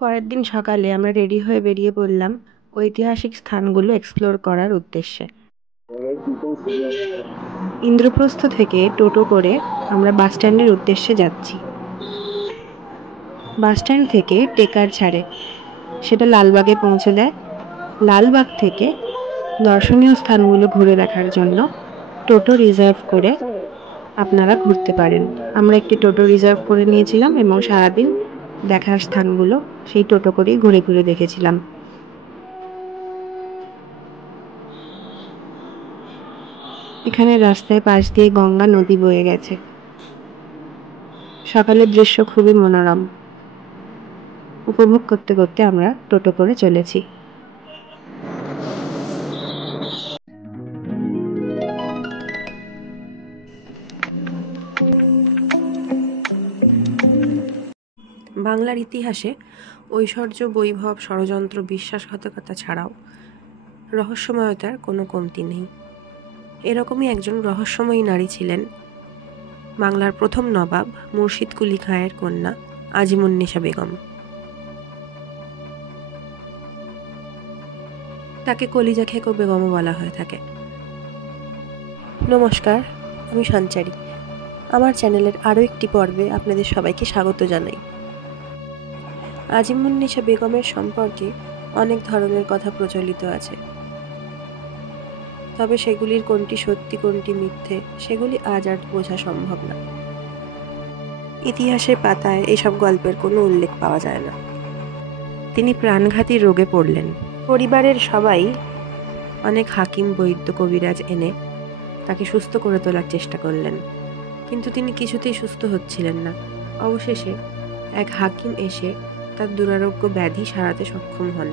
পরের দিন সকালে আমরা রেডি হয়ে বেরিয়ে পড়লাম ঐতিহাসিক স্থানগুলো এক্সপ্লোর করার উদ্দেশ্যে। ইন্দ্রপ্রস্থ থেকে টোটো করে আমরা বাস স্ট্যান্ডের উদ্দেশ্যে যাচ্ছি। বাস স্ট্যান্ড থেকে টেকার ছাড়ে, সেটা লালবাগে পৌঁছে দেয়। লালবাগ থেকে দর্শনীয় স্থানগুলো ঘুরে দেখার জন্য টোটো রিজার্ভ করে আপনারা ঘুরতে পারেন। আমরা একটি টোটো রিজার্ভ করে নিয়েছিলাম এবং সারাদিন দেখার স্থানগুলো সেই টোটো করেই ঘুরে ঘুরে দেখেছিলাম। এখানে রাস্তায় পাশ দিয়ে গঙ্গা নদী বয়ে গেছে। সকালের দৃশ্য খুবই মনোরম। উপভোগ করতে করতে আমরা টোটো করে চলেছি। বাংলার ইতিহাসে ঐশ্বর্য, বৈভব, ষড়যন্ত্র, বিশ্বাসঘাতকতা ছাড়াও রহস্যময়তার কোনো কমতি নেই। এরকমই একজন রহস্যময়ী নারী ছিলেন বাংলার প্রথম নবাব মুর্শিদ কুলি খাঁয়ের কন্যা আজিমুন্নেসা বেগম। তাকে কলিজা খেকো বেগমও বলা হয়ে থাকে। নমস্কার, আমি সঞ্চারী। আমার চ্যানেলের আরও একটি পর্বে আপনাদের সবাইকে স্বাগত জানাই। আজিমুন্নেসা বেগমের সম্পর্কে অনেক ধরনের কথা প্রচলিত আছে, তবে সেগুলির কোনটি সত্যি কোনটি মিথ্যে সেগুলি আজ আর বোঝা সম্ভব না। ইতিহাসের পাতায় এসব গল্পের কোনো উল্লেখ পাওয়া যায় না। তিনি প্রাণঘাতী রোগে পড়লেন। পরিবারের সবাই অনেক হাকিম, বৈদ্য, কবিরাজ এনে তাকে সুস্থ করে তোলার চেষ্টা করলেন, কিন্তু তিনি কিছুতেই সুস্থ হচ্ছিলেন না। অবশেষে এক হাকিম এসে তার দুরারোগ্য ব্যাধি সারাতে সক্ষম হন।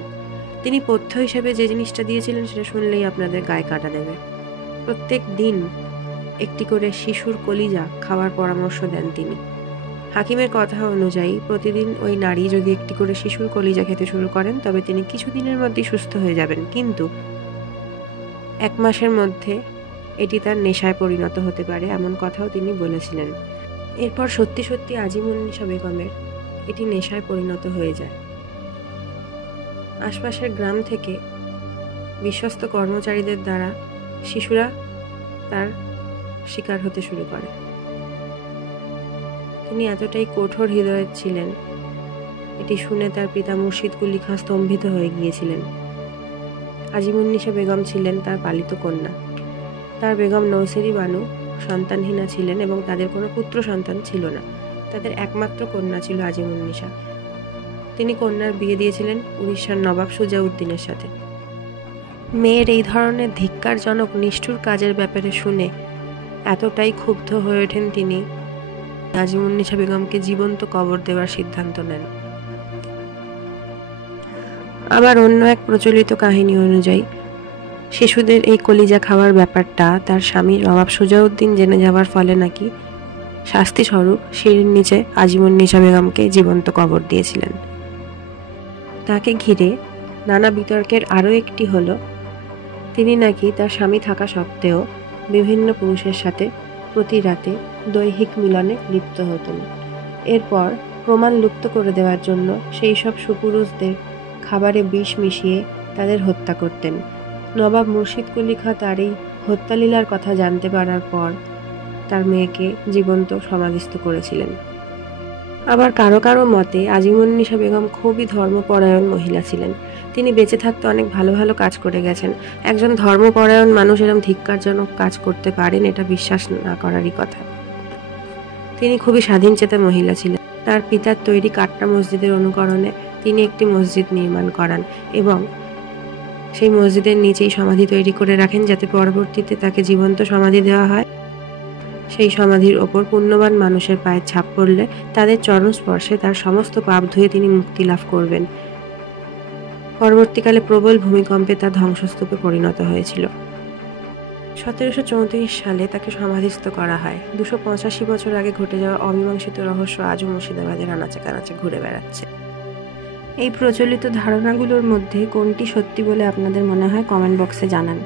তিনি পথ্য হিসেবে যে জিনিসটা দিয়েছিলেন সেটা শুনলেই আপনাদের গায়ে কাঁটা দেবে। প্রত্যেক দিন একটি করে শিশুর কলিজা খাওয়ার পরামর্শ দেন তিনি। হাকিমের কথা অনুযায়ী প্রতিদিন ওই নারী যদি একটি করে শিশুর কলিজা খেতে শুরু করেন তবে তিনি কিছুদিনের মধ্যেই সুস্থ হয়ে যাবেন, কিন্তু 1 মাসের মধ্যে এটি তার নেশায় পরিণত হতে পারে এমন কথাও তিনি বলেছিলেন। এরপর সত্যি সত্যি আজিমুন্নেসা বেগমের এটি নেশায় পরিণত হয়ে যায়। আশপাশের গ্রাম থেকে বিশ্বস্ত কর্মচারীদের দ্বারা শিশুরা তার শিকার হতে শুরু করে। তিনি এতটাই কঠোর হৃদয়ের ছিলেন, এটি শুনে তার পিতা মুর্শিদ কুলি খাঁ স্তম্ভিত হয়ে গিয়েছিলেন। আজিমুন্নেসা বেগম ছিলেন তার পালিত কন্যা। তার বেগম নৌসেরি বানু সন্তানহীনা ছিলেন এবং তাদের কোনো পুত্র সন্তান ছিল না। তাদের একমাত্র কন্যা ছিল আজিমুন্নেসা। তিনি কন্যার বিয়ে দিয়েছিলেন উড়িষ্যার নবাব সুজাউদ্দিনের সাথে। মেয়ের এই ধরনের ধিক্কারজনক নিষ্ঠুর কাজের ব্যাপারে শুনে এতটাই ক্ষুব্ধ হয়ে ওঠেন তিনি আজিমুন্নেসা বেগমকে জীবন্ত কবর দেওয়ার সিদ্ধান্ত নেন। আবার অন্য এক প্রচলিত কাহিনী অনুযায়ী শিশুদের এই কলিজা খাওয়ার ব্যাপারটা তার স্বামী নবাব সুজাউদ্দিন জেনে যাওয়ার ফলে নাকি শাস্তিস্বরূপ সিঁড়ির নিচে আজিমুন্নেসা বেগমকে জীবন্ত কবর দিয়েছিলেন। তাকে ঘিরে নানা বিতর্কের আরও একটি হলো তিনি নাকি তার স্বামী থাকা সত্ত্বেও বিভিন্ন পুরুষের সাথে প্রতি রাতে দৈহিক মিলনে লিপ্ত হতেন। এরপর প্রমাণ লুপ্ত করে দেওয়ার জন্য সেই সব সুপুরুষদের খাবারে বিষ মিশিয়ে তাদের হত্যা করতেন। নবাব মুর্শিদ কুলি খাঁ তার এই হত্যালীলার কথা জানতে পারার পর তার মেয়েকে জীবন্ত সমাধিস্থ করেছিলেন। আবার কারো কারো মতে আজিমুন্নেসা বেগম খুবই ধর্মপরায়ণ মহিলা ছিলেন। তিনি বেঁচে থাকতে অনেক ভালো ভালো কাজ করে গেছেন। একজন ধর্মপরায়ণ মানুষ এরকম ধিক্কারজনক কাজ করতে পারেন এটা বিশ্বাস না করারই কথা। তিনি খুবই স্বাধীনচেতা মহিলা ছিলেন। তার পিতার তৈরি কাটরা মসজিদের অনুকরণে তিনি একটি মসজিদ নির্মাণ করান এবং সেই মসজিদের নিচেই সমাধি তৈরি করে রাখেন, যাতে পরবর্তীতে তাকে জীবন্ত সমাধি দেওয়া হয়। সেই সমাধির ওপর পুণ্যবান মানুষের পায়ের ছাপ পড়লে তাদের চরণ স্পর্শে তার সমস্ত পাপ ধুয়ে তিনি মুক্তি লাভ করবেন। পরবর্তীকালে প্রবল ভূমিকম্পে তা ধ্বংসস্তূপে পরিণত হয়েছিল। 1734 সালে তাকে সমাধিস্থ করা হয়। 285 বছর আগে ঘটে যাওয়া অমীমাংসিত রহস্য আজও মুর্শিদাবাদের আনাচে কানাচে ঘুরে বেড়াচ্ছে। এই প্রচলিত ধারণাগুলোর মধ্যে কোনটি সত্যি বলে আপনাদের মনে হয় কমেন্ট বক্সে জানান।